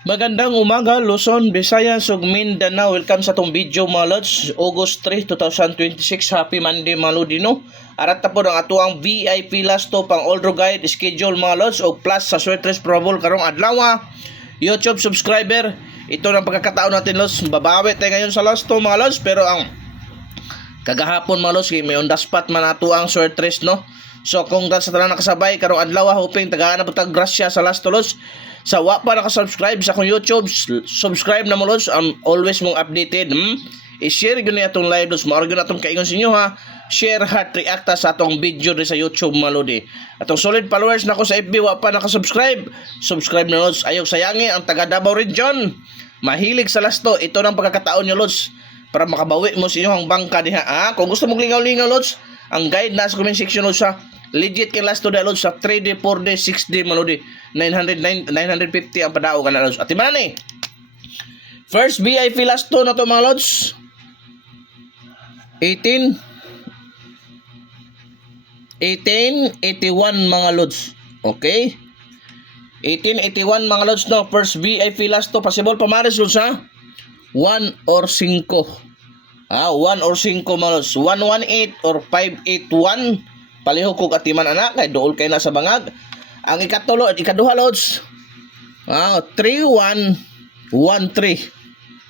Magandang umaga, Luzon, Visayas, ug Mindanao. Welcome sa tong video mga lods. August 3, 2026. Happy Monday mga lodino. Arat na po ang atuang VIP last to pang Oldro Guide schedule mga lods o plus sa Sweatres Probable karong adlaw. YouTube subscriber. Ito ng pagkakataon natin lods. Babawi tayo ngayon sa last to mga lods. Pero ang kagahapon mga lods, may on the spot man atuang Sweatres no. So kung sa tanan nakasabay karong adlaw, hoping tagaan na po tag grasya sa last to lods. Sa wa pa naka-subscribe sa akong YouTube, subscribe na mo lods, always mong updated. I-share gyud ni atong live lods, maoro gyud atong kaingon sa inyo ha. Share, heart, react sa atong video sa YouTube mga lodi. Atong solid followers nako sa FB wa pa naka-subscribe, subscribe na lods. Ayog sayangi ang taga Davao Region. Mahilig sa lasto, ito nang pagkakataon nyo lods para makabawi mo sa inyong bangka diha. Kung gusto mong lingaw-lingaw lods, ang guide na sa comment section lods sa legit kay last to the lods sa 3D, 4D, 6D malodi. 950 ang padao ka na lods. At imani first VIP last to na to mga lods 1881 mga lods. Okay, 1881 mga lods no. First VIP last to, possible pamares lods ha. 1 or 5 1 or 5 mga lods. 118 or 581 palihog kog atiman anak kay dool kay na sa bangag. Ang ikaduha lods 3113.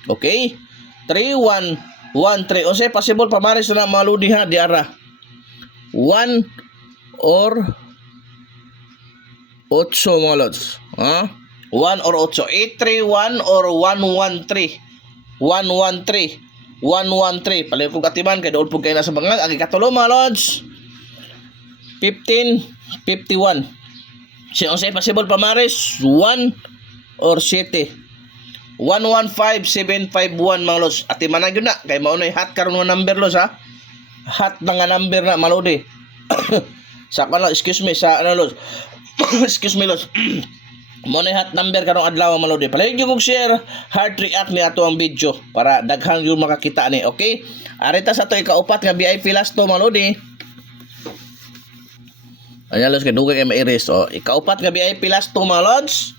Okay, 3113 o say possible pamares na mga lodi ha diara 1 or 8 mga lods 1 or 8, 831 or 113 palihog kog atiman kay dool pug kay na sa bangag. Ang ikatulo mga lods 1551. Siya say possible pamares 1 or 7. 115751 mga lods. At imana gyud na kay mao nay hot karon nga number lods ha. Hot na nga number na malodi. Sa ano, excuse me sa ano lods. Excuse me lods. Mao nay hot number karong adlaw malodi. Palagi gyud kog share, heart react ni ato ang video para daghang yung makakita ni. Okay? Arita sa to ikaupat nga VIP last to malodi. Ayan lods, kay dugay kay mairis. O, ikaupat nga VIP last to mga lods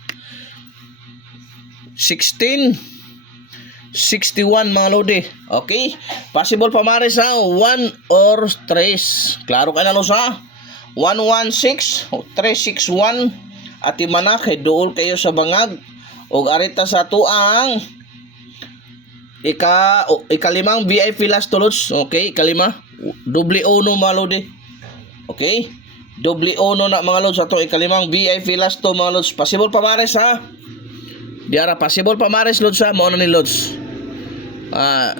1661 mga lodi. Okay, possible pamares ha 1 or 3. Klaro ka na lods ha. 116 o 361 at imana kay duol kayo sa bangag. O arita sa tuang ikalimang VIP last to lods. Okay, ikalima doble uno mga lodi. Okay, doble uno na mga lods atong ikalimang VIP last to mga lods. Possible pamares ha. Diara possible pamares lods ha. Mao na ni lods 3,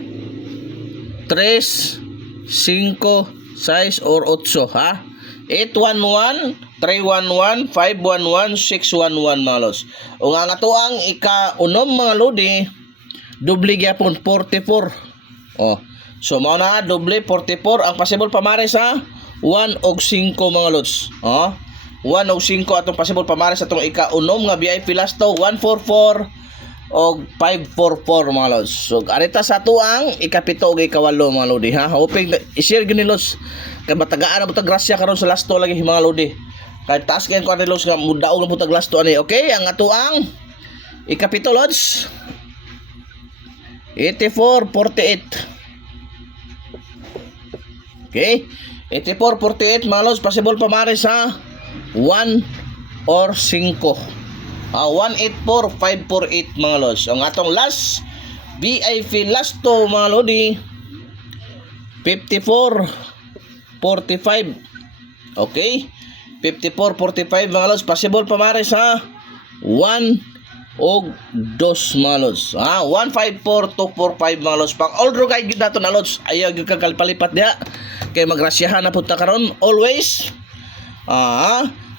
5, 6 or 8 ha. 811, 311, 511, 611 mga lods. O nga atuang ika-unom mga lodi doble gyapon 44. So mao na doble 44 ang possible pamares ha. 1 og 5 mga lods. 1 og 5 atong possible pamares atong ika-unom nga VIP last to 144 og 544 mga lods. So arita sa tuang ikapito og ikawalo mga lodi ha. Hoping i-share gyud ni lods kay matagaan na butag grasya karon sa last to lagi mga lodi. Kay taas kay ko ni lods nga mudaog na butag last to ani. Okay, ang atuang ikapito lods 8448. Okay, 8448 mga lods, possible pamares ha 1 or 5. 184548 mga lods. Ang atong last VIP last to mga lodi 5445. Okay, 5445 mga lods, possible pamares ha 1 og 2 mga lods 154245 mga lods. Pang Oldro Guide gyud nato na lods. Ayaw gyud ka kalpalipat diha kay magrasyahan na punta karon. Always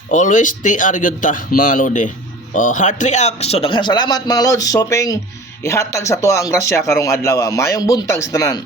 always TR gyud ta mga lodi. Heart react. So daghang salamat mga lods. Hoping ihatag sa tuwa ang grasya karong adlaw. Mayong buntag sa tanan.